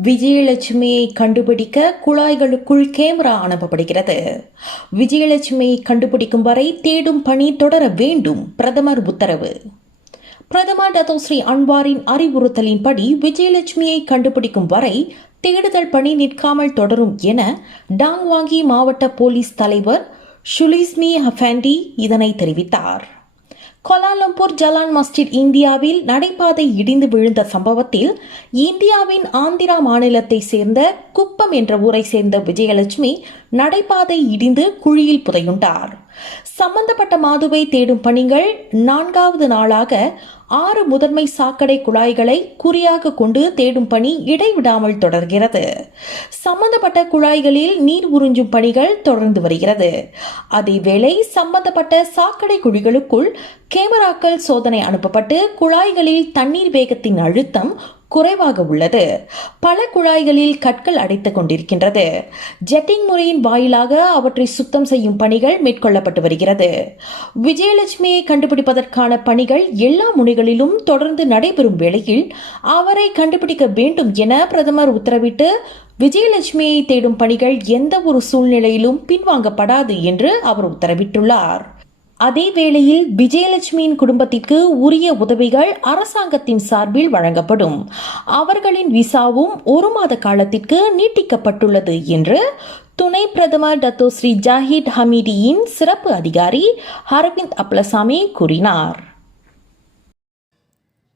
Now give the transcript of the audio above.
விஜயலட்சுமியை கண்டுபிடிக்க குழாய்களுக்குள் கேமரா அனுப்பப்படுகிறது. விஜயலட்சுமியை கண்டுபிடிக்கும் வரை தேடும் பணி தொடர வேண்டும் பிரதமர் உத்தரவு. பிரதமர் டத்தோஸ்ரீ அன்வாரின் அறிவுறுத்தலின்படி விஜயலட்சுமியை கண்டுபிடிக்கும் வரை தேடுதல் பணி நிற்காமல் தொடரும் என டாங்வாங்கி மாவட்ட போலீஸ் தலைவர் ஷுலிஸ்மி ஹஃபேண்டி இதனை தெரிவித்தார். கோலாலம்பூர் ஜலான் மஸ்ஜித் இந்தியாவில் நடைபாதை இடிந்து விழுந்த சம்பவத்தில் இந்தியாவின் ஆந்திரா மாநிலத்தை சேர்ந்த குப்பம் என்ற ஊரை சேர்ந்த விஜயலட்சுமி நடைபாதை இடிந்து குழியில் புதையுண்டார். சம்பந்தப்பட்ட மாதுவை தேடும் பணிகள் நான்காவது நாளாக ஆறு முதன்மை சாக்கடை குழாய்களை குறியாக கொண்டு தேடும் பணி இடைவிடாமல் தொடர்கிறது. சம்பந்தப்பட்ட குழாய்களில் நீர் உறிஞ்சும் பணிகள் தொடர்ந்து வருகிறது. அதேவேளை சம்பந்தப்பட்ட சாக்கடை குழிகளுக்குள் கேமராக்கள் சோதனை அனுப்பப்பட்டு குழாய்களில் தண்ணீர் வேகத்தின் அழுத்தம் குறைவாக உள்ளது. பல குழாய்களில் கற்கள் அடைத்துக் கொண்டிருக்கின்றது. ஜெட்டிங் முறையின் வாயிலாக அவற்றை சுத்தம் செய்யும் பணிகள் மேற்கொள்ளப்பட்டு வருகிறது. விஜயலட்சுமியை கண்டுபிடிப்பதற்கான பணிகள் எல்லா முனைகளிலும் தொடர்ந்து நடைபெறும் வேளையில் அவரை கண்டுபிடிக்க வேண்டும் என பிரதமர் உத்தரவிட்டு விஜயலட்சுமியை தேடும் பணிகள் எந்த ஒரு சூழ்நிலையிலும் பின்வாங்கப்படாது என்று அவர் உத்தரவிட்டுள்ளார். அதே வேளையில் விஜயலட்சுமியின் குடும்பத்திற்கு உரிய உதவிகள் அரசாங்கத்தின் சார்பில் வழங்கப்படும். அவர்களின் விசாவும் ஒரு மாத காலத்திற்கு நீட்டிக்கப்பட்டுள்ளது என்று துணை பிரதமர் டத்தோஸ்ரீ ஜாஹித் ஹமீடியின் சிறப்பு அதிகாரி அரவிந்த் அப்லசாமி கூறினார்.